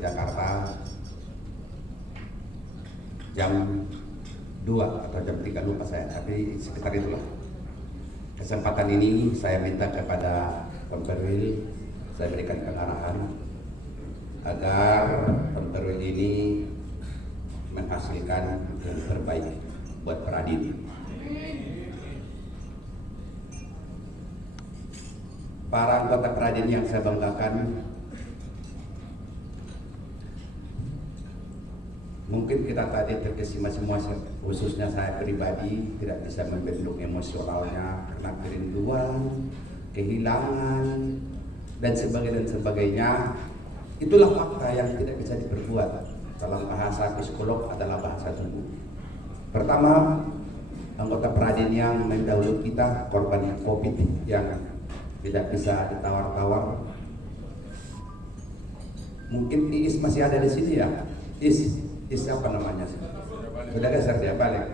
ke Jakarta jam 2 atau jam 3, lupa saya, tapi sekitar itulah. Kesempatan ini saya minta kepada Pemperwil, saya berikan pengarahan agar Pemperwil ini menghasilkan yang terbaik buat Peradin. Para anggota Peradin yang saya banggakan, mungkin kita tadi terkesima semua, khususnya saya pribadi tidak bisa membendung emosionalnya karena kerinduan, kehilangan, dan sebagainya. Itulah fakta yang tidak bisa diperbuat. Dalam bahasa psikolog adalah bahasa tubuh. Pertama, anggota Peradin yang mendahului kita korban COVID yang tidak bisa ditawar-tawar. Mungkin Iis masih ada di sini ya? Is siapa namanya? Sudah geser dia balik.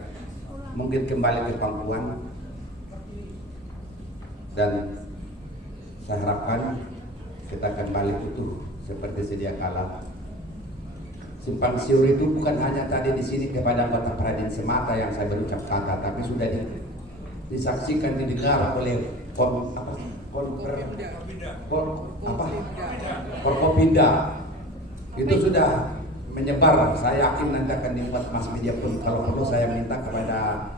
Mungkin kembali ke pangkuan. Dan saya harapkan kita akan balik utuh seperti sedia kala. Simpang siur itu bukan hanya tadi di sini kepada anggota Peradin semata yang saya berucap kata, tapi sudah disaksikan, didengar oleh Forkopimda. Itu sudah menyebar. Saya yakin nanti akan dibuat mass media pun. Kalau perlu saya minta kepada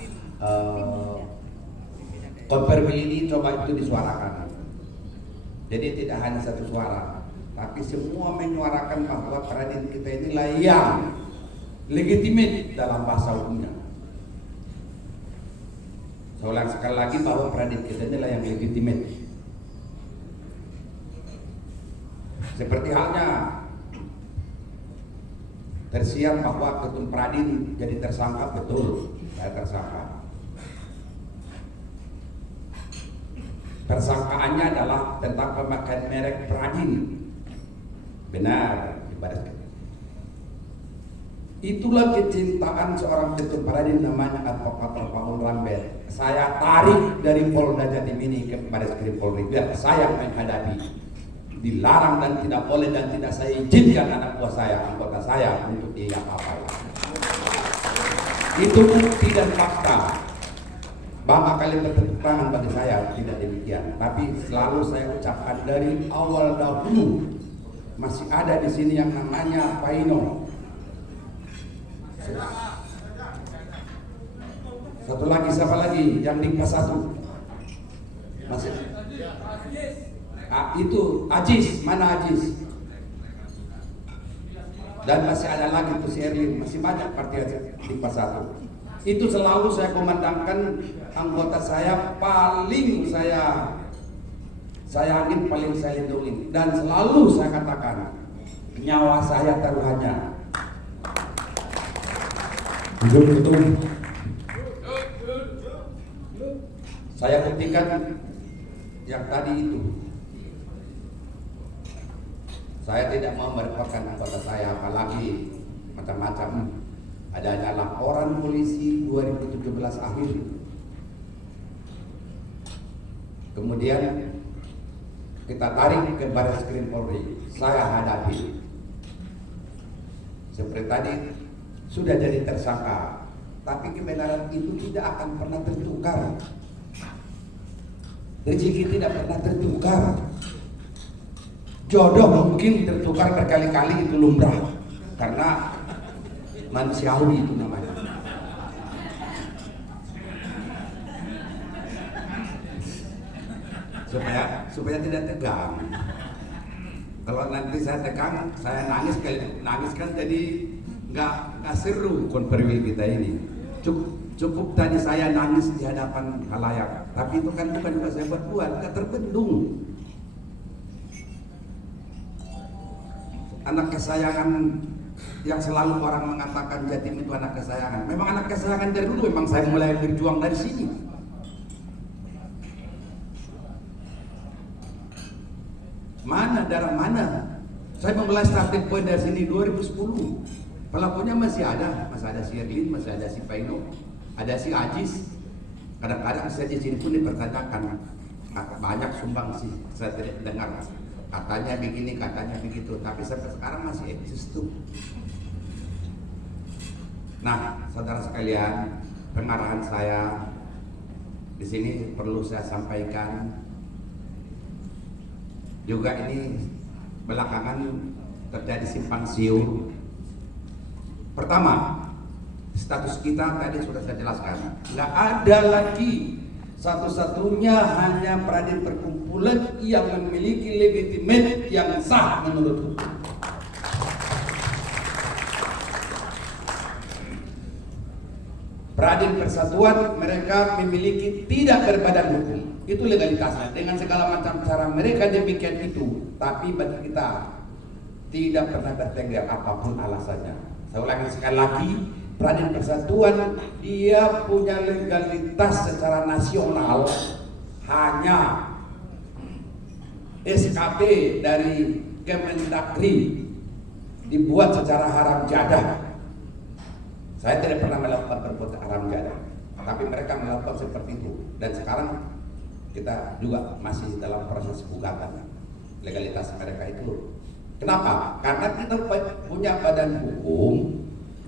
Konperwil ini coba itu disuarakan. Jadi tidak hanya satu suara, tapi semua menyuarakan bahwa Peradin kita inilah yang legitimate dalam bahasa umumnya. Saya ulang sekali lagi bahwa Peradin kita inilah yang legitimate. Seperti halnya tersiar bahwa Ketum Peradin jadi tersangka, betul, saya tersangka. Tersangkaannya adalah tentang pemakaian merek Peradin. Benar, ibaratnya. Itulah kecintaan seorang Ketum Peradin namanya Advokat Paul Lambert. Saya tarik dari Polda Jatim ini ke Bareskrim Polri biar saya menghadapi. Dilarang dan tidak boleh dan tidak saya izinkan anak buah saya, anggota saya untuk apa-apa. Itu bukti dan fakta. Bangga kali bertepuk tangan bagi saya, tidak demikian. Tapi selalu saya ucapkan dari awal dahulu masih ada di sini yang namanya Paino. Satu lagi, siapa lagi yang di kelas 1? Masih. Itu Ajis, mana Ajis? Dan masih ada lagi tuh si Erlin, masih banyak partai di kelas 1. Itu selalu saya komandangkan anggota saya paling saya sayangin, paling saya lindungi, dan selalu saya katakan nyawa saya taruhannya. Betul. Saya buktikan yang tadi itu. Saya tidak mau merepotkan anggota saya, apalagi macam-macam. Adanya laporan polisi 2017 akhir. Kemudian kita tarik ke Bareskrim Polri. Saya hadapi. Seperti tadi sudah jadi tersangka, tapi kebenaran itu tidak akan pernah tertukar. Rezeki tidak pernah tertukar. Jodoh mungkin tertukar berkali-kali, itu lumrah karena manusiawi itu namanya. Supaya tidak tegang. Kalau nanti saya tegang, saya nangis kan jadi nggak seru Konperwil kita ini. Cukup tadi saya nangis di hadapan khalayak, tapi itu kan bukan juga saya buat, nggak terbendung. Anak kesayangan yang selalu orang mengatakan Jatim itu anak kesayangan. Memang anak kesayangan dari dulu, memang saya mulai berjuang dari sini. Mana darah mana? Saya memulai starting point dari sini 2010. Pelakunya masih ada si Erlin, masih ada si Paino, ada si Ajis. Kadang-kadang saya di sini pun dipertanyakan, banyak sumbang sih, saya tidak dengar. Katanya begini, katanya begitu, tapi sampai sekarang masih eksis tuh. Nah, saudara sekalian, pengarahan saya di sini perlu saya sampaikan juga, ini belakangan terjadi simpang siur. Pertama, status kita tadi sudah saya jelaskan, nggak ada lagi satu-satunya hanya Pradin Perkumpulan yang memiliki legitimen yang sah menurut hukum. Pradin Persatuan mereka memiliki tidak berbadan hukum, itu legalitasnya dengan segala macam cara mereka demikian itu. Tapi bagi kita tidak pernah bertengger apapun alasannya. Saya ulangi sekali lagi, Pradin Persatuan dia punya legalitas secara nasional hanya SKP dari Kemendagri dibuat secara haram jadah. Saya tidak pernah melakukan perbuatan haram jadah, tapi mereka melakukan seperti itu. Dan sekarang kita juga masih dalam proses gugatan legalitas mereka itu. Kenapa? Karena kita punya badan hukum,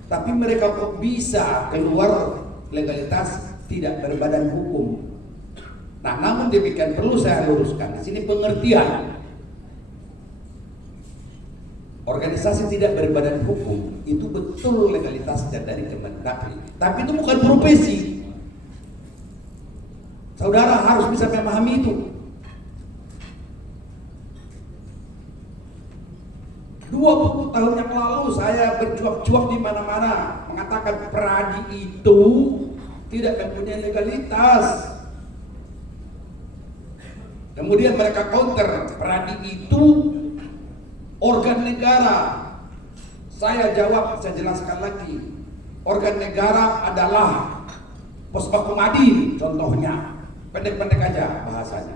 tapi mereka kok bisa keluar legalitas tidak berbadan hukum. Nah, namun demikian perlu saya luruskan di sini pengertian. Organisasi tidak berbadan hukum itu betul legalitasnya dari Kemendagri, tapi itu bukan profesi. Saudara harus bisa memahami itu. 20 tahun yang lalu saya berjuang-juang di mana-mana mengatakan Pradi itu tidak mempunyai legalitas. Kemudian mereka counter, Pradi itu organ negara. Saya jawab, saya jelaskan lagi. Organ negara adalah Pospakumadi contohnya. Pendek-pendek aja bahasanya.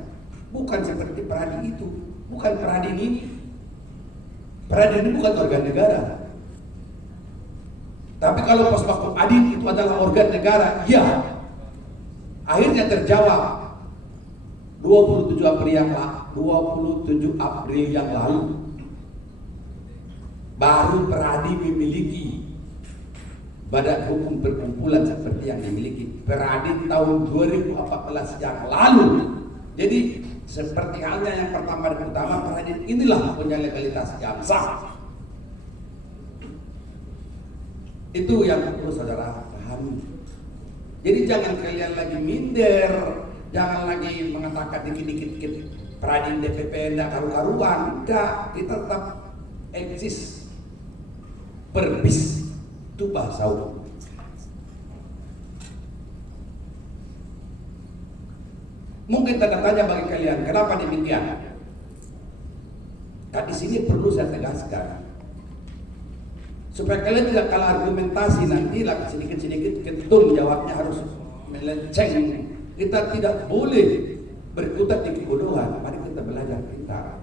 Bukan seperti Pradi itu. Bukan Pradi ini. Pradi ini bukan organ negara. Tapi kalau Pospakumadi itu adalah organ negara, ya. Akhirnya terjawab 27 April yang lalu. Baru Pradi memiliki badan hukum perkumpulan seperti yang dimiliki Pradi tahun 2014 yang lalu. Jadi seperti halnya yang pertama dan utama, Pradi inilah punya legalitas yang sah. Itu yang perlu saudara pahami. Jadi jangan kalian lagi minder, jangan lagi mengatakan dikit-dikit Pradi DPP tidak karu-karuan. Enggak, kita tetap eksis. Perbis itu bahasa hukum. Mungkin tanda tanya bagi kalian, kenapa demikian? Di sini perlu saya tegaskan supaya kalian tidak kalah argumentasi, nanti lah sedikit-sedikit ketum jawabnya harus melenceng. Kita tidak boleh berkutat di kebodohan. Mari kita belajar pintar.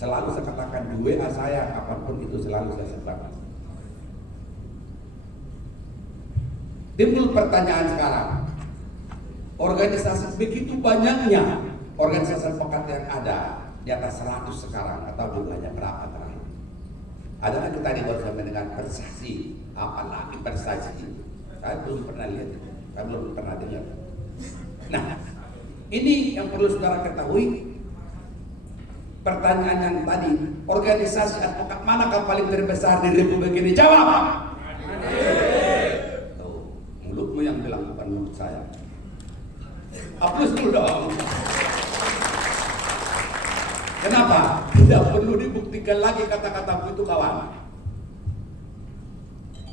Selalu saya katakan di WA saya apapun itu selalu saya sebutkan. Timbul pertanyaan sekarang, organisasi begitu banyaknya organisasi advokat yang ada di atas 100 sekarang, atau jumlahnya berapa terakhir? Adakah kita baru saya mendengar Persasi, apalagi Persasi? Saya belum pernah lihat, saya belum pernah dengar. Nah, ini yang perlu saudara ketahui. Pertanyaan yang tadi, organisasi advokat manakah paling terbesar di Republik ini? Jawab. Mulutmu yang bilang, bukan mulut saya. Hapus dulu dong. Kenapa? Tidak perlu dibuktikan lagi kata-katamu itu, kawan.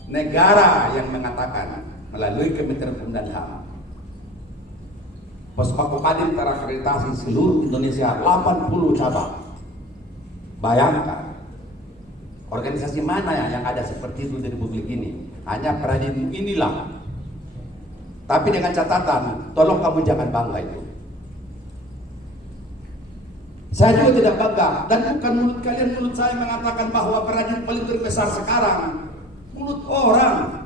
Negara yang mengatakan melalui Kementerian Hukum dan HAM, Pospakumadi terakreditasi seluruh Indonesia 80 cabang. Bayangkan, organisasi mana yang ada seperti itu di Republik ini? Hanya Pradin inilah. Tapi dengan catatan, tolong kamu jangan bangga itu. Saya juga tidak bangga, dan bukan mulut kalian, mulut saya mengatakan bahwa Pradin paling terbesar sekarang. Mulut orang.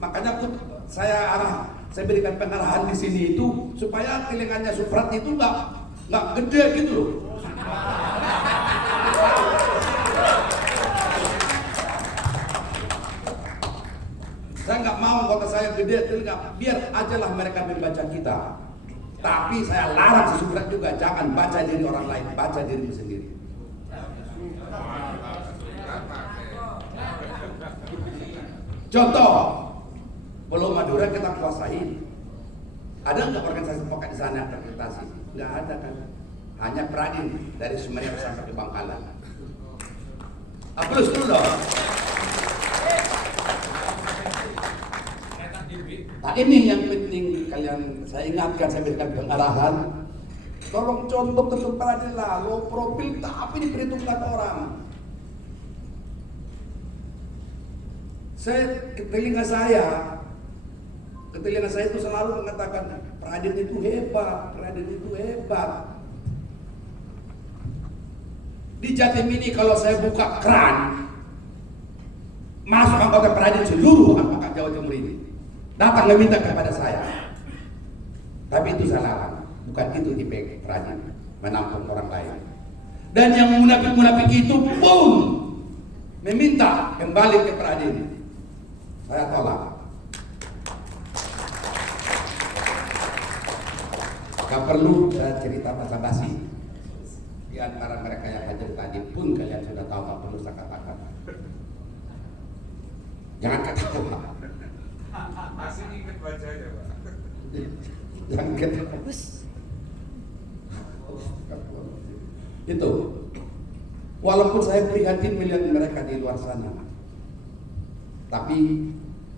Makanya saya berikan pengarahan di sini itu supaya telinganya Suprat itu nggak gede gitu loh. gede telinga, biar ajalah mereka membaca kita. Tapi saya larang sesurat juga, jangan baca diri orang lain, baca dirimu sendiri. Contoh, Pulau Madura kita kuasai. Ada nggak organisasi pokat di sana yang terakreditasi? Nggak ada kan? Hanya Pradin dari Sumeneb sampai ke Bangkalan. Aplaus dulu dong. Nah ini yang penting kalian, saya ingatkan, saya berikan pengarahan. Tolong contoh tentu Pradin lah, low profil tapi diperhitungkan orang. Ketelinga saya itu selalu mengatakan Pradin itu hebat, Pradin itu hebat. Di Jatim ini kalau saya buka keran, masuk anggota Pradin seluruh anggota Jawa Timur ini datang meminta kepada saya. Tapi itu salah, bukan itu tipe Pradin, menampung orang lain. Dan yang munafik-munafik itu pun meminta kembali ke Pradin. Saya tolak. Gak perlu saya cerita basa-basi. Di antara mereka yang hadir tadi pun kalian sudah tahu, tak perlu saya katakan. Jangan ketawa. Masih ingat bacanya, Pak. Jangan ketawa. Itu. Walaupun saya prihatin melihat mereka di luar sana, tapi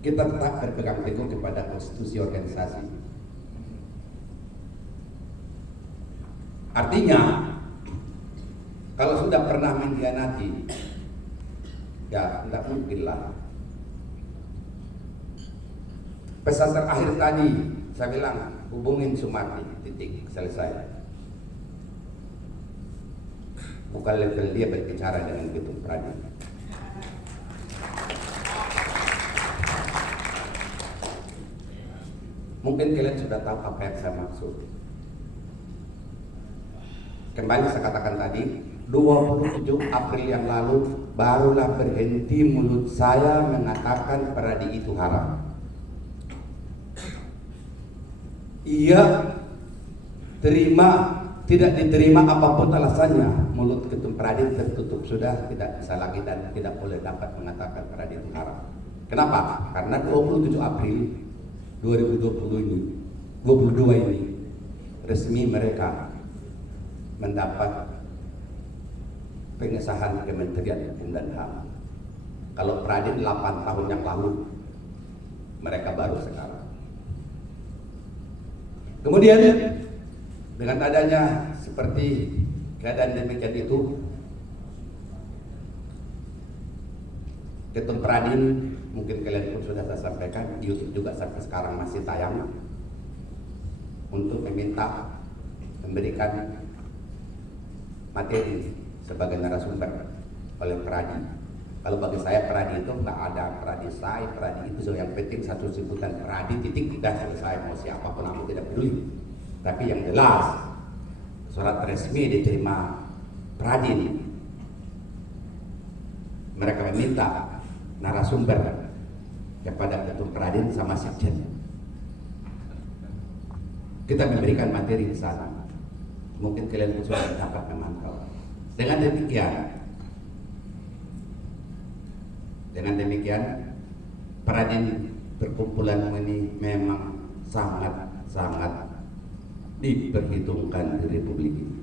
kita tetap berpegang teguh kepada konstitusi organisasi. Artinya, kalau sudah pernah mengkhianati, ya tidak mungkin lah. Pesan terakhir tadi, saya bilang hubungin Sumardi, titik, selesai. Bukan level dia berbicara dengan Ketum Pradin. Mungkin kalian sudah tahu apa yang saya maksud. Kembali saya katakan tadi, 27 April yang lalu barulah berhenti mulut saya mengatakan Pradi itu haram. Iya, terima, tidak diterima apapun alasannya, mulut Ketum Pradin tertutup sudah, tidak bisa lagi dan tidak boleh dapat mengatakan Pradi itu haram. Kenapa? Karena 27 April 2022 ini resmi mereka mendapat pengesahan Kementerian Hukum dan HAM. Kalau Pradin 8 tahun yang lalu, mereka baru sekarang. Kemudian dengan adanya seperti keadaan demikian itu, Ketum Pradin, mungkin kalian pun sudah saya sampaikan, di YouTube juga sampai sekarang masih tayang, untuk meminta memberikan materi sebagai narasumber oleh Pradi. Kalau bagi saya Pradi itu nggak ada Pradi saya, Pradi itu yang penting satu sebutan Pradi titik, tidak selesai, mau siapapun aku tidak peduli. Tapi yang jelas surat resmi diterima Pradi. Mereka meminta narasumber kepada Ketum Pradin sama Sekjen. Kita memberikan materi di sana. Mungkin kalian pun sudah dapat memantau. Dengan demikian, Pradin perkumpulan ini memang sangat diperhitungkan di Republik ini.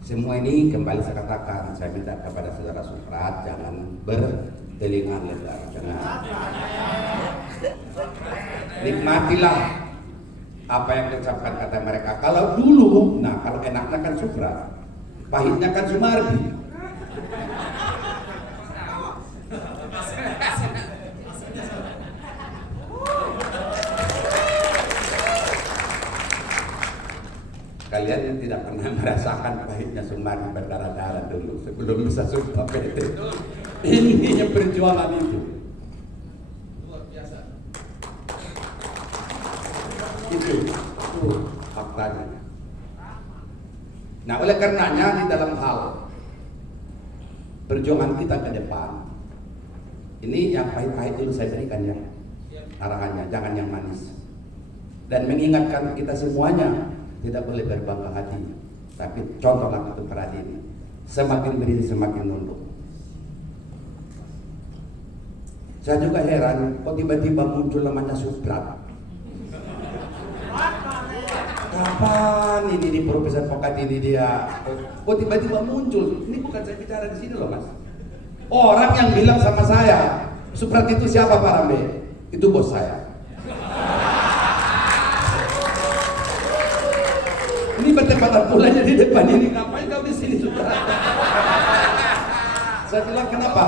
Semua ini kembali saya katakan, saya minta kepada saudara Suprat jangan bertelinga lebar, jangan. Nikmatilah apa yang diucapkan kata mereka. Kalau dulu, nah kalau enaknya kan Suprat, pahitnya kan Sumardi. Kalian yang tidak pernah merasakan pahitnya Sumardi berdarah-darah dulu sebelum bisa sumpah PT. Ini yang perjuangan itu. Luar biasa. Itu faktanya. Nah, oleh karenanya di dalam hal perjuangan kita ke depan. Ini yang pahit-pahit dulu saya berikan ya, arahannya, jangan yang manis. Dan mengingatkan kita semuanya, tidak boleh berbangga hati, tapi contohlah untuk Pradin, semakin berdiri semakin nunduk. Saya juga heran, kok tiba-tiba muncul namanya Suprat. Kapan ini di Profesor Pokat ini dia? Kok tiba-tiba muncul? Ini bukan saya bicara di sini loh mas. Orang yang bilang sama saya, Suprat itu siapa Pak Rambe? Itu bos saya. Ini bertepatan pulanya di depan ini. Ngapain kau di sini Suprat? Saya bilang kenapa?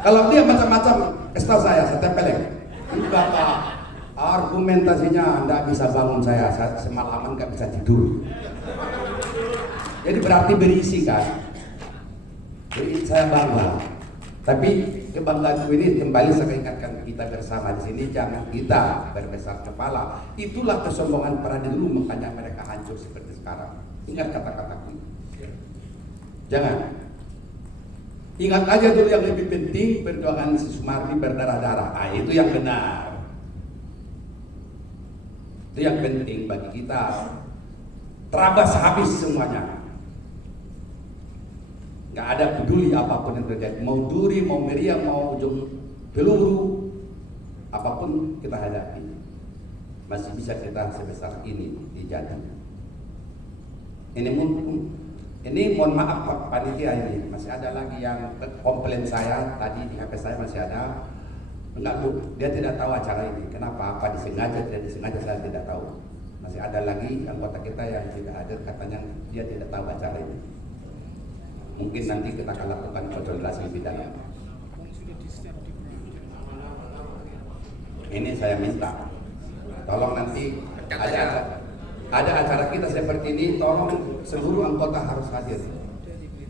Kalau dia macam-macam, kasih tahu saya tempelin. Ini bapak argumentasinya tidak bisa bangun saya semalaman nggak bisa tidur. Jadi berarti berisi kan. Jadi saya bangga. Tapi kebanggaanku ini kembali saya ingatkan kita bersama di sini, jangan kita berbesar kepala. Itulah kesombongan para dulu, makanya mereka hancur seperti sekarang. Ingat kata-kataku. Jangan. Ingat aja dulu yang lebih penting, perjuangan si Sumardi berdarah-darah. Nah, itu yang benar. Itu yang penting bagi kita. Terabas habis semuanya. Gak ada peduli apapun yang terjadi. Mau duri, mau meriam, mau ujung peluru, apapun kita hadapi. Masih bisa kita sebesar ini di Jatim. Ini mohon maaf Pak Panitia, ini masih ada lagi yang komplain saya tadi di HP saya masih ada. Enggak Bu, dia tidak tahu acara ini. Kenapa? Apa disengaja, tidak disengaja saya tidak tahu. Masih ada lagi anggota kita yang tidak hadir, katanya dia tidak tahu acara ini. Mungkin nanti kita akan lakukan konsolidasi lebih dalam. Ini saya minta, tolong nanti ada acara kita seperti ini, tolong seluruh anggota harus hadir.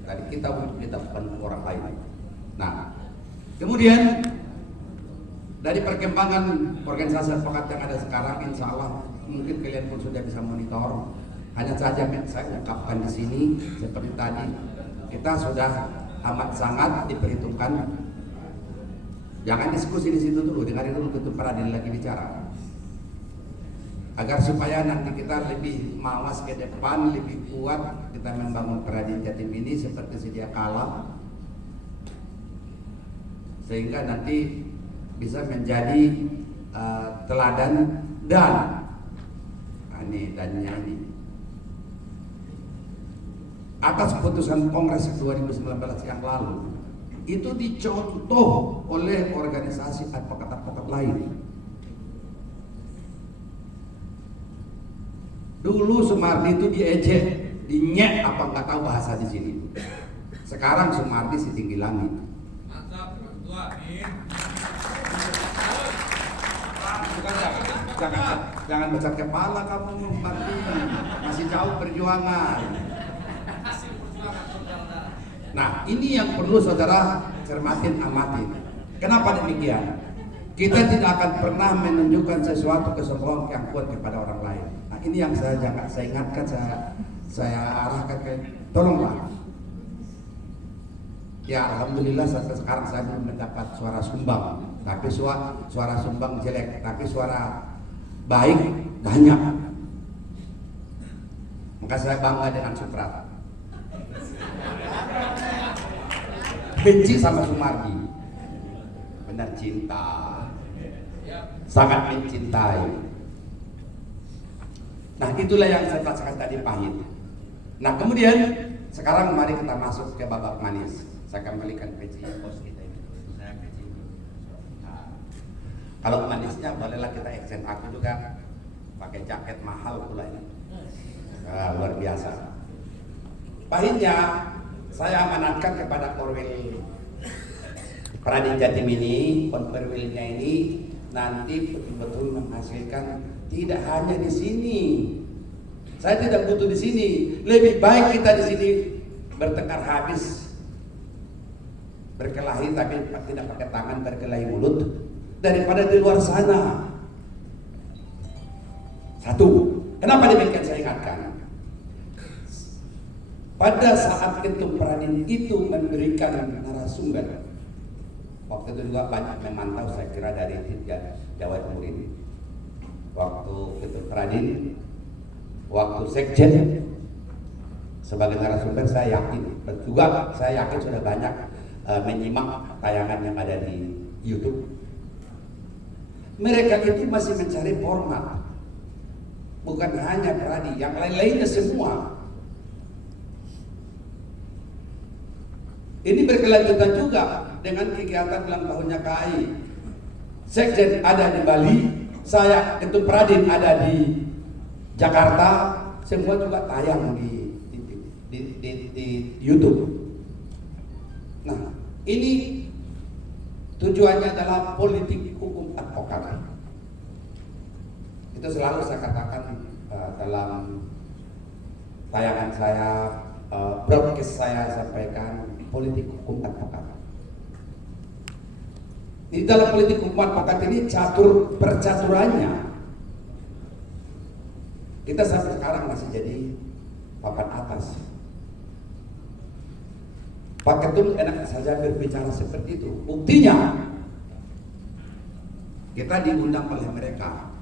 Tadi kita bukan orang lain. Nah, kemudian dari perkembangan organisasi advokat yang ada sekarang, insya Allah mungkin kalian pun sudah bisa monitor. Hanya saja saya ungkapkan di sini seperti tadi, kita sudah amat sangat diperhitungkan. Jangan diskusi di situ dulu, dengarin dulu Ketua Pradin lagi bicara. Agar supaya nanti kita lebih mawas ke depan, lebih kuat kita membangun Pradin Jatim ini seperti sedia kala, sehingga nanti bisa menjadi teladan dan ini dannya ini atas putusan Kongres 2019 yang lalu itu dicontoh oleh organisasi advokat-advokat lain. Dulu Sumardi itu diejek, dinyek apa nggak tahu bahasa di sini. Sekarang Sumardi setinggi langit. Mantap, Ketua. Jangan besar kepala kamu Sumardi, masih jauh perjuangan. Nah, ini yang perlu saudara cermatin, amatin. Kenapa demikian? Kita tidak akan pernah menunjukkan sesuatu kesombongan yang kuat kepada orang lain. Nah, ini yang saya ingatkan, saya arahkan ke tolonglah. Ya, alhamdulillah sampai sekarang saya belum mendapat suara sumbang. Tapi suara sumbang jelek, tapi suara baik banyak. Maka saya bangga dengan Suprat. Benci sama Sumardi, benar cinta, sangat mencintai. Nah, itulah yang saya katakan tadi pahit. Nah, kemudian sekarang mari kita masuk ke babak manis. Saya kembalikan peci bos kita ini. Saya peci. Nah, kalau manisnya bolehlah kita extend, aku juga pakai jaket mahal pula ini. Luar biasa. Pahitnya saya amanatkan kepada Korwil Pradin Jatim ini, Perwilnya ini nanti betul-betul menghasilkan tidak hanya di sini. Saya tidak butuh di sini. Lebih baik kita di sini bertengkar habis, berkelahi tapi tidak pakai tangan, berkelahi mulut, daripada di luar sana. Satu, kenapa demikian saya ingatkan? pada saat Ketum Pradin itu memberikan narasumber, waktu itu juga banyak memantau, saya kira dari Jawa Timur ini, waktu Ketum Pradin, waktu Sekjen sebagai narasumber, saya yakin juga, saya yakin sudah banyak menyimak tayangan yang ada di YouTube. Mereka itu masih mencari format, bukan hanya Pradi, yang lain-lainnya semua. Ini berkelanjutan juga dengan kegiatan ulang tahunnya KAI. Sekjen ada di Bali, saya Ketum Pradin ada di Jakarta, semua juga tayang di YouTube. Nah, ini tujuannya adalah politik hukum advokat. Itu selalu saya katakan dalam tayangan saya, broadcast saya sampaikan, politik hukum advokat. Di dalam politik hukum advokat ini percaturannya, kita sampai sekarang masih jadi papan atas. Pak Ketum enak saja berbicara seperti itu. Buktinya kita diundang oleh mereka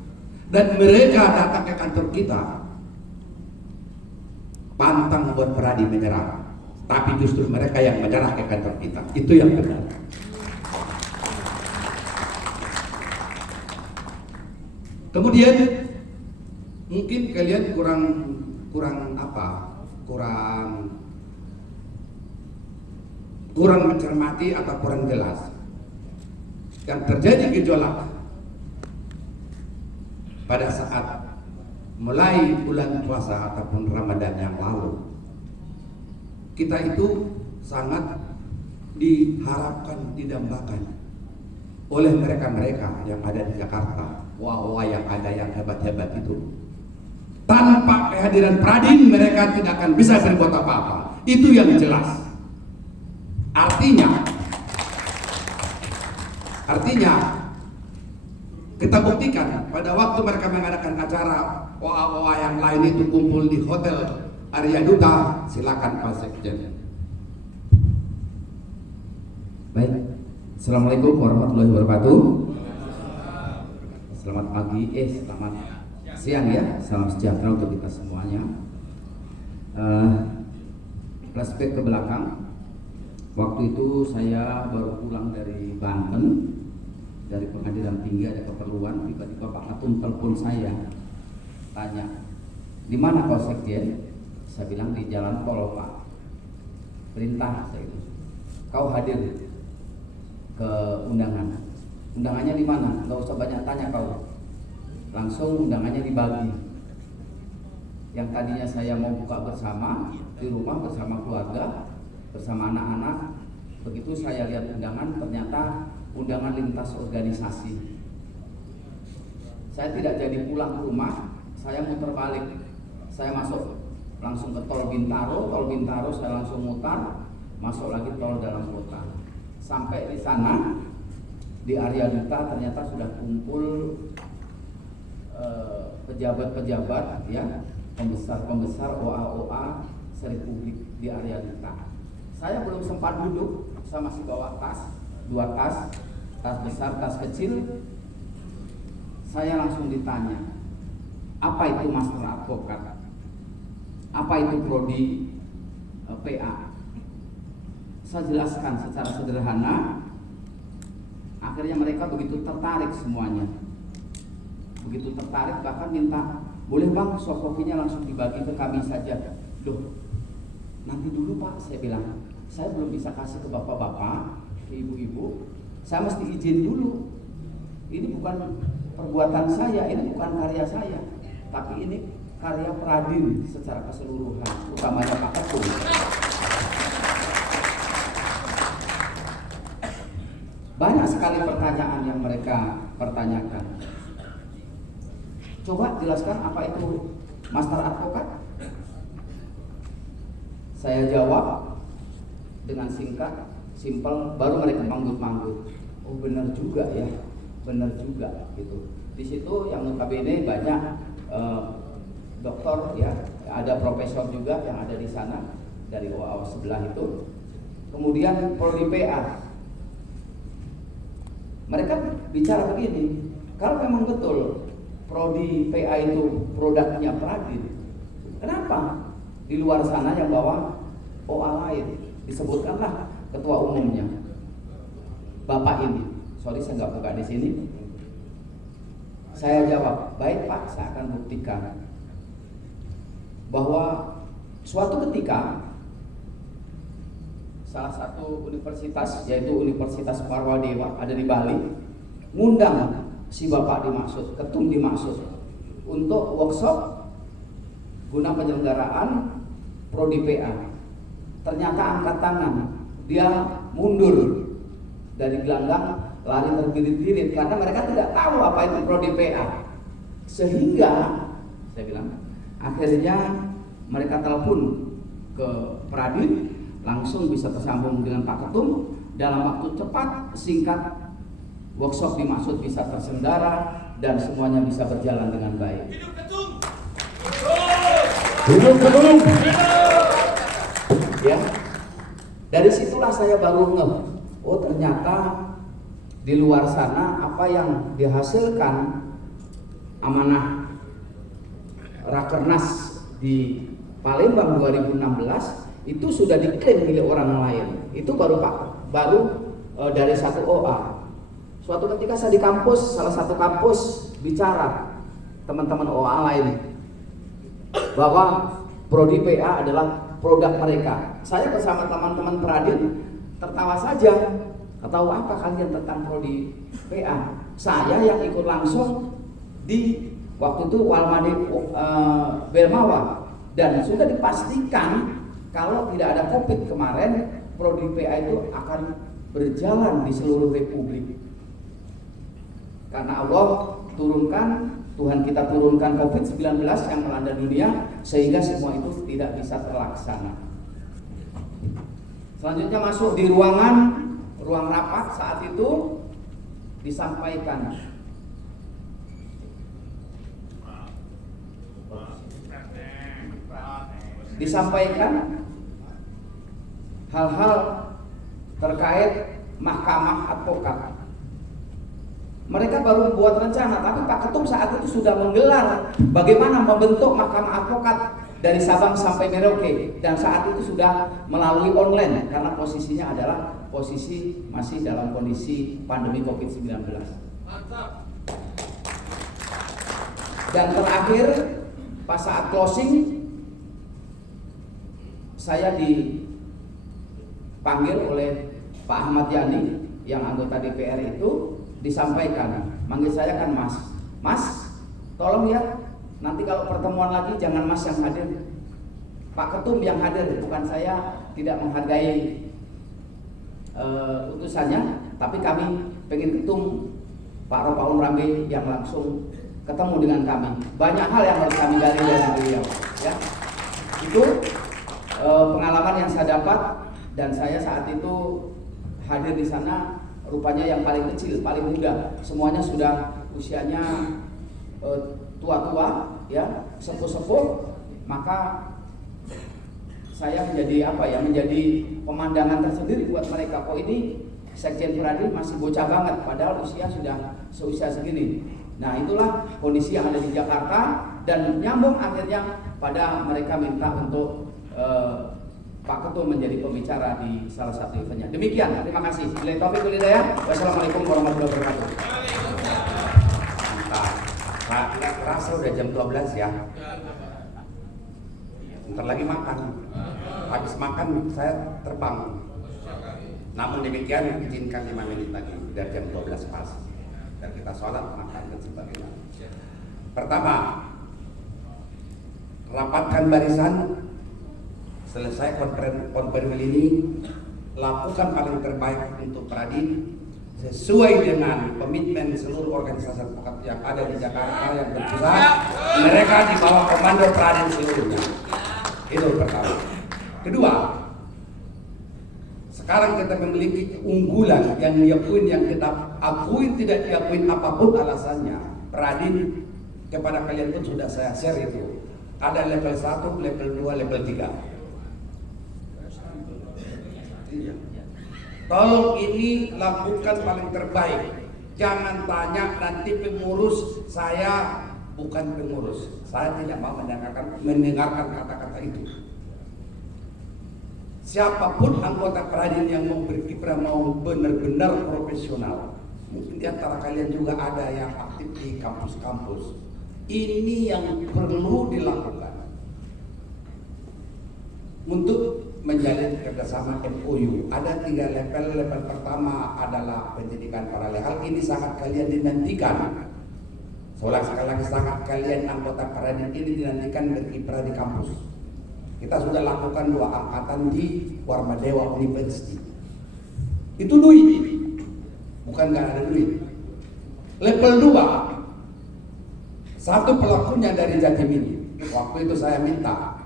dan mereka datang ke kantor kita, pantang membuat Pradi menyerah, tapi justru mereka yang menyerah ke kantor kita. Itu yang benar. Kemudian mungkin kalian kurang mencermati atau kurang jelas. Yang terjadi gejolak pada saat mulai bulan puasa ataupun Ramadan yang lalu, kita itu sangat diharapkan, didambakan oleh mereka-mereka yang ada di Jakarta. Wah, yang ada yang hebat-hebat itu. Tanpa kehadiran Pradin mereka tidak akan bisa berbuat apa-apa. Itu yang jelas. Artinya kita buktikan pada waktu mereka mengadakan acara OA yang lain itu kumpul di Hotel Arya Duta. Silakan Pak Sekjen. Baik, Assalamualaikum warahmatullahi wabarakatuh. Selamat pagi, selamat siang ya. Salam sejahtera untuk kita semuanya. Flashback ke belakang. Waktu itu saya baru pulang dari Banten, dari pengadilan tinggi, ada keperluan. Tiba-tiba Pak Ketum telepon saya, tanya, di mana kau Sekjen? Saya bilang di Jalan Tol Pak. Perintah saya itu, kau hadir ke undangan. Undangannya di mana? Gak usah banyak tanya kau. Langsung undangannya dibagi. Yang tadinya saya mau buka bersama di rumah bersama keluarga, bersama anak-anak, begitu saya lihat undangan, ternyata undangan lintas organisasi. Saya tidak jadi pulang ke rumah, saya muter balik. Saya masuk langsung ke tol Bintaro saya langsung mutar, masuk lagi tol dalam kota. Sampai di sana, di Arya Duta ternyata sudah kumpul pejabat-pejabat ya, pembesar OA serepublik di Arya Duta. Saya belum sempat duduk, saya masih bawa dua tas besar, tas kecil. Saya langsung ditanya, apa itu master advokat? Apa itu prodi PA? Saya jelaskan secara sederhana. Akhirnya mereka begitu tertarik semuanya. Begitu tertarik bahkan minta, boleh Bang soft copy-nya langsung dibagi ke kami saja. Loh, nanti dulu Pak, saya bilang. Saya belum bisa kasih ke bapak-bapak, ke ibu-ibu. Saya mesti izin dulu. Ini bukan perbuatan saya, ini bukan karya saya, tapi ini karya Pradin secara keseluruhan, utamanya Pak Ketum. Banyak sekali pertanyaan yang mereka pertanyakan. Coba jelaskan apa itu master advokat? Saya jawab dengan singkat, simpel, baru mereka manggut-manggut. Oh benar juga ya, benar juga gitu. Di situ yang notabene banyak doktor ya, ada profesor juga yang ada di sana. dari OA sebelah itu. Kemudian Prodi PA, mereka bicara begini, kalau memang betul Prodi PA itu produknya Pradin, kenapa di luar sana yang bawa OA lain? Disebutkanlah ketua umumnya, Bapak ini. Sorry, saya nggak buka di sini. Saya jawab, baik Pak, saya akan buktikan bahwa suatu ketika salah satu universitas, yaitu Universitas Parwadewa, ada di Bali, ngundang si Bapak dimaksud, ketum dimaksud, untuk workshop guna penyelenggaraan Prodi PA. Ternyata angkat tangan, dia mundur dari gelanggang, lari terbirit-birit karena mereka tidak tahu apa itu Prodi PA. Sehingga saya bilang, akhirnya mereka telepon ke Pradin, langsung bisa tersambung dengan Pak Ketum. Dalam waktu cepat, singkat, workshop dimaksud bisa terselenggara dan semuanya bisa berjalan dengan baik. Hidup Ketum! Hidup Ketum! Ya, dari situlah saya baru ngeh, oh ternyata di luar sana apa yang dihasilkan amanah Rakernas di Palembang 2016 itu sudah diklaim milik orang lain. Itu baru dari satu OA. Suatu ketika saya di kampus, salah satu kampus bicara teman-teman OA lain bahwa Prodi PA adalah produk mereka. Saya bersama teman-teman Pradin tertawa saja. Tahu apa kalian tentang Prodi PA? Saya yang ikut langsung di waktu itu Walmadi Belmawa, dan sudah dipastikan kalau tidak ada COVID kemarin, Prodi PA itu akan berjalan di seluruh Republik. Karena Allah Tuhan kita turunkan COVID-19 yang melanda dunia, sehingga semua itu tidak bisa terlaksana. Selanjutnya masuk di ruang rapat. Saat itu disampaikan hal-hal terkait mahkamah advokat. Mereka baru membuat rencana, tapi Pak Ketum saat itu sudah menggelar bagaimana membentuk mahkamah advokat dari Sabang sampai Merauke, dan saat itu sudah melalui online karena posisinya adalah posisi masih dalam kondisi pandemi COVID-19. Mantap. Dan terakhir pas saat closing, saya dipanggil oleh Pak Ahmad Yani yang anggota DPR itu, disampaikan, manggil saya kan Mas, tolong ya, nanti kalau pertemuan lagi jangan Mas yang hadir, Pak Ketum yang hadir, bukan saya tidak menghargai utusannya, tapi kami pengen Ketum Pak Ropaun Rambe yang langsung ketemu dengan kami. Banyak hal yang harus kami gali dari beliau. Ya, itu pengalaman yang saya dapat, dan saya saat itu hadir di sana. Rupanya yang paling kecil, paling muda, semuanya sudah usianya tua-tua, ya, sepuh-sepuh. Maka saya menjadi pemandangan tersendiri buat mereka. Kok ini Sekjen Pradin masih bocah banget, padahal usia sudah seusia segini. Nah, itulah kondisi yang ada di Jakarta, dan nyambung akhirnya pada mereka minta untuk Pak Ketum menjadi pembicara di salah satu eventnya. Demikian, terima kasih. Billahi taufiq wal hidayah. Wassalamualaikum warahmatullahi wabarakatuh. Mantap. Pak, nggak kerasa udah jam 12 ya. Bentar lagi makan. Habis makan saya terbang. Namun demikian, izinkan 5 menit lagi dari jam 12 pas. Dan kita sholat, makan dan sebagainya. Pertama, rapatkan barisan. Selesai konferensi ini, lakukan paling terbaik untuk Pradin sesuai dengan komitmen seluruh organisasi advokat yang ada di Jakarta yang berpusat. Mereka di bawah komando Pradin seluruhnya. Itu pertama. Kedua, sekarang kita memiliki keunggulan yang diakui, yang kita akui, tidak diakui apapun alasannya. Pradin kepada kalian pun sudah saya share itu. Ada level 1, level 2, level 3. Tolong ini lakukan paling terbaik. Jangan tanya nanti pengurus, saya bukan pengurus. Saya tidak mau mendengarkan kata-kata itu. Siapapun anggota Pradin yang mau berkiprah, mau benar-benar profesional. Mungkin di antara kalian juga ada yang aktif di kampus-kampus. Ini yang perlu dilakukan untuk menjalin kerjasama MOU. Ada 3 level. Level pertama adalah pendidikan paralel. Ini sangat kalian dinantikan. Soalnya sekali lagi sangat kalian anggota Pradin ini dinantikan berkiprah di kampus. Kita sudah lakukan 2 angkatan di Warmadewa University. Itu duit, bukan nggak ada duit. Level 2, satu pelakunya dari Jatimini. Waktu itu saya minta,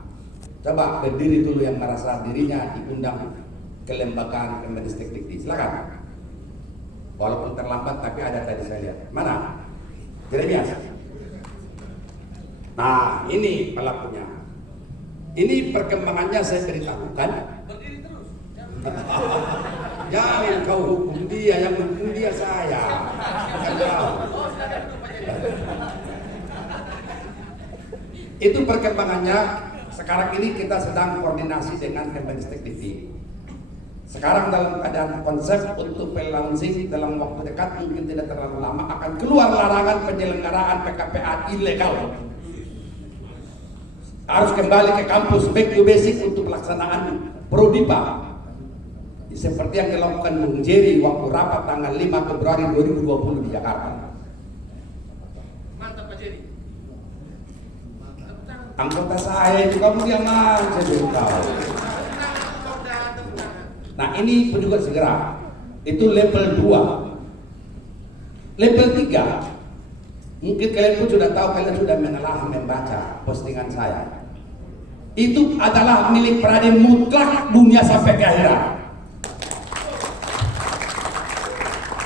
coba berdiri dulu yang merasa dirinya diundang ke lembagaan Kemendikbud. Silakan. Walaupun terlambat tapi ada tadi saya lihat. Mana? Jeremias. Nah, ini pelakunya. Ini perkembangannya saya beritahukan. Berdiri terus. Jangan kau hukum dia, yang menghukum dia saya. Bukan kau. Itu perkembangannya. Sekarang ini kita sedang koordinasi dengan Kemendikbud. Sekarang dalam keadaan konsep untuk pre-launching dalam waktu dekat, mungkin tidak terlalu lama akan keluar larangan penyelenggaraan PKPA ilegal. Harus kembali ke kampus, back to basic untuk pelaksanaan Prodipa. Seperti yang dilakukan Bung Jerry waktu rapat tanggal 5 Februari 2020 di Jakarta. Mantap Pak Jerry. Anggota saya itu kamu diam aja dulu kau. Nah ini pun juga segera. Itu level 2. Level 3, mungkin kalian pun sudah tahu, kalian sudah membaca postingan saya. Itu adalah milik Pradin mutlak dunia sampai ke akhirat.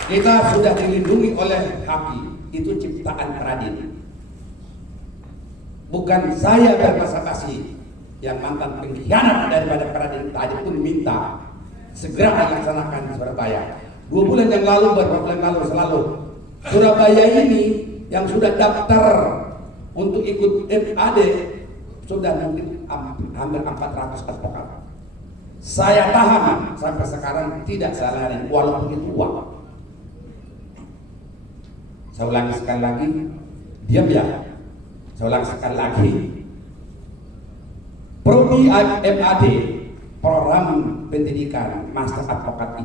Kita sudah dilindungi oleh Haki. Itu ciptaan Pradin. Bukan saya berbasa-basi. Yang mantan pengkhianat daripada Pradin tadi pun minta segera dilaksanakan di Surabaya. 2 bulan yang lalu, beberapa bulan lalu selalu Surabaya ini yang sudah daftar untuk ikut MAD sudah mungkin hampir 400 advokat. Saya tahan sampai sekarang tidak salahin walaupun itu uang. Saya ulangi sekali lagi, diam ya. Saya ulangi sekali lagi. Prodi MAD, program pendidikan master advokat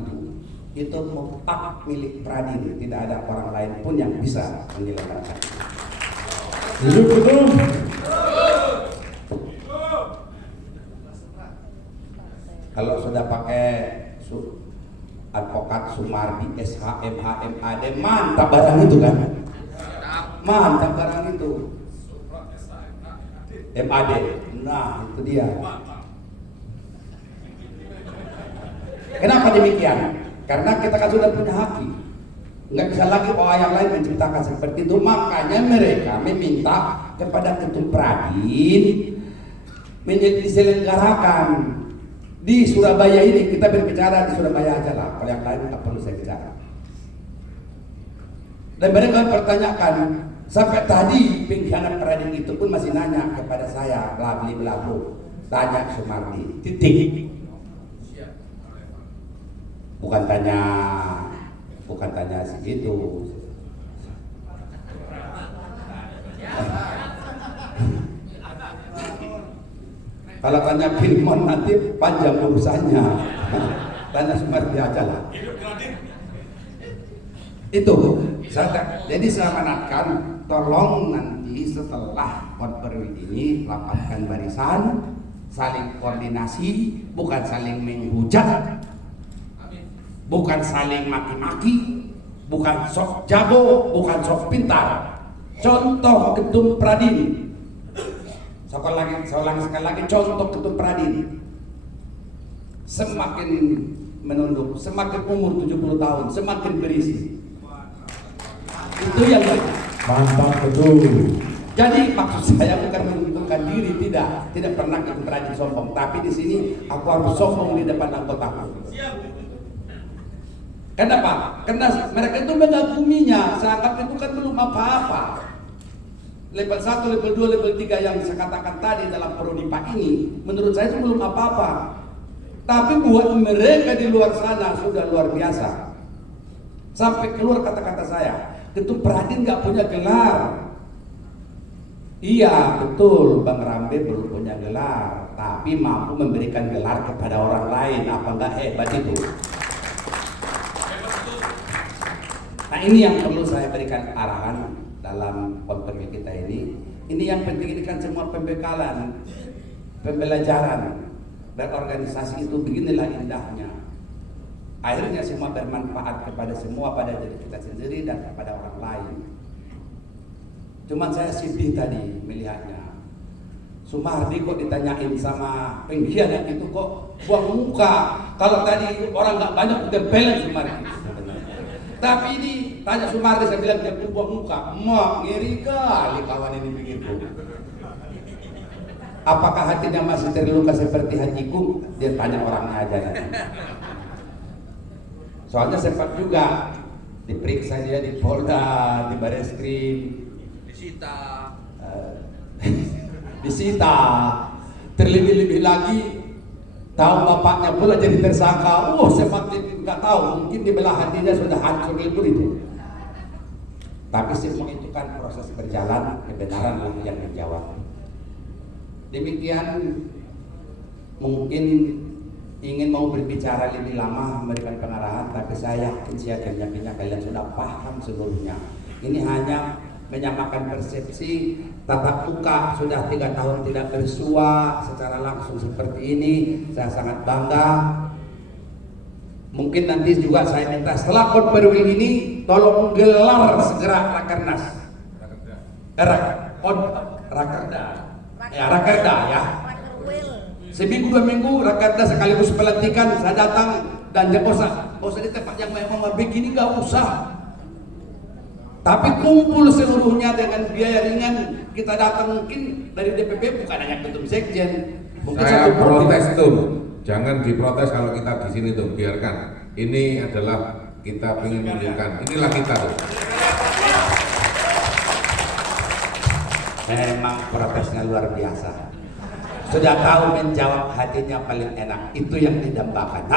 itu mutlak milik Pradin, tidak ada orang lain pun yang bisa menyelenggarakan. Betul. Kalau sudah pakai advokat Sumardi, SH, MH, MAD, mantap barang itu kan? Mantap barang itu. MAD, nah itu dia. Kenapa demikian? Karena kita kan sudah punya haki. Nggak bisa lagi orang yang lain menciptakan seperti itu. Makanya mereka meminta kepada Ketum Pradin diselenggarakan di Surabaya ini. Kita berbicara di Surabaya aja lah, kalau yang lain nggak perlu saya bicara. Dan mereka mempertanyakan, sampai tadi pengkhianat Pradin itu pun masih nanya kepada saya, blabli blablu, tanya Sumardi, titik. Bukan tanya segitu. Kalau tanya Firman nanti panjang urusannya. Tanya Sumardi aja lah. Itu jadi saya menatkan, tolong nanti setelah konferensi ini rapatkan barisan, saling koordinasi, bukan saling menghujat, bukan saling maki-maki, bukan sok jago, bukan sok pintar. Contoh Ketum Pradin. Saya ulangi sekali lagi, contoh Ketum Pradin. Semakin menunduk, semakin umur 70 tahun, semakin berisi. Itu yang Mantap betul. Jadi maksud saya bukan menunjukkan diri, tidak pernah kita berani sombong. Tapi di sini aku harus sombong di depan anggotaku. Kenapa? Karena mereka itu mengaguminya, seanggap itu kan belum apa-apa. Level 1, level 2, level 3 yang saya katakan tadi dalam prodipa ini, menurut saya itu belum apa-apa. Tapi buat mereka di luar sana sudah luar biasa. Sampai keluar kata-kata saya, Ketum Pradin nggak punya gelar. Iya betul, Bang Rambe belum punya gelar, tapi mampu memberikan gelar kepada orang lain. Apa nggak hebat itu? Nah ini yang perlu saya berikan arahan dalam konferensi kita ini. Ini yang penting, ini kan semua pembekalan, pembelajaran, dan organisasi itu beginilah indahnya. Akhirnya semua bermanfaat kepada semua, pada diri kita sendiri dan kepada orang lain. Cuman saya sedih tadi melihatnya. Sumardi kok ditanyain sama pengkhianat itu kok buang muka. Kalau tadi orang nggak banyak tempelan Sumardi. Tapi ini tanya Sumardi, saya bilang dia buang muka. Mak, ngeri kali kawan ini begitu. Apakah hatinya masih terluka seperti hatiku? Dia tanya orangnya aja nanti. Soalnya sempat juga diperiksa dia di Polda, di Bareskrim, disita, terlebih-lebih lagi tahu bapaknya pula jadi tersangka. Semakin nggak tahu, mungkin di belah hatinya sudah hancur lebur itu. Tapi semua itu kan proses berjalan, kebenaran yang menjawab. Demikian, mungkin ingin mau berbicara lebih lama memberikan pengarahan, tapi saya yakin kalian sudah paham seluruhnya. Ini hanya menyamakan persepsi. Tatap muka sudah 3 tahun tidak bersua secara langsung seperti ini, saya sangat bangga. Mungkin nanti juga saya minta setelah konferensi ini tolong gelar segera rakernas, rakerda ya. Seminggu 2 minggu rakerda sekaligus pelantikan, saya datang dan jangan usah di tempat yang memang begini, nggak usah. Tapi kumpul seluruhnya dengan biaya ringan, kita datang mungkin dari DPP, bukan hanya ketum sekjen. Mungkin saya protes tuh, jangan diprotes kalau kita di sini tuh, biarkan. Ini adalah kita ingin menunjukkan, inilah kita tuh. Memang protesnya luar biasa. Sudah tahu menjawab hatinya paling enak, itu yang didambakan.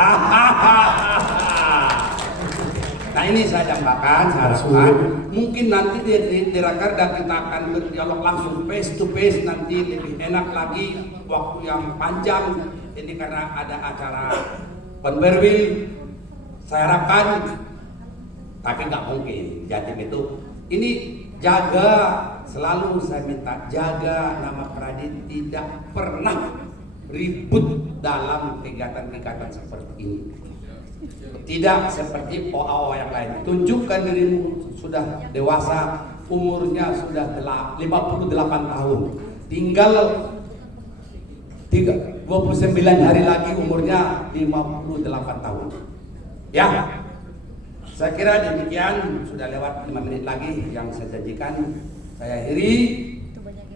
Nah ini saya dambakan, saya harapkan mungkin nanti di Rakerda kita akan berdialog langsung face to face, nanti lebih enak lagi, waktu yang panjang. Ini karena ada acara konverwil, saya harapkan, tapi nggak mungkin. Jatim itu, ini jaga, selalu saya minta jaga nama Pradin tidak pernah ribut dalam kegiatan-kegiatan seperti ini. Tidak seperti OAO yang lain. Tunjukkan dirimu sudah dewasa, umurnya sudah 58 tahun. Tinggal 29 hari lagi umurnya 58 tahun. Ya. Saya kira demikian, sudah lewat 5 menit lagi yang saya janjikan. Saya akhiri,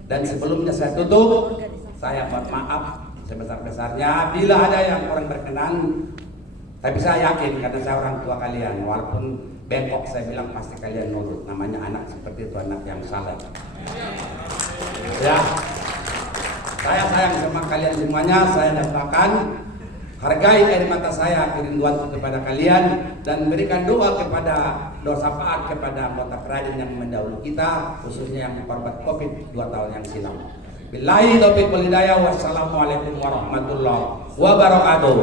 dan sebelumnya saya tutup. Saya mohon maaf sebesar-besarnya bila ada yang kurang berkenan. Tapi saya yakin karena saya orang tua kalian, walaupun bengkok saya bilang pasti kalian nurut. Namanya anak seperti itu, anak yang saleh. Ya, saya sayang sama kalian semuanya. Saya dapatkan, hargai air mata saya, kerinduan kepada kalian, dan berikan doa kepada syafaat kepada anggota Pradin yang mendahului kita, khususnya yang korban COVID 2 tahun yang silam. Billahi taufiq wal hidayah. Wassalamualaikum warahmatullahi wabarakatuh.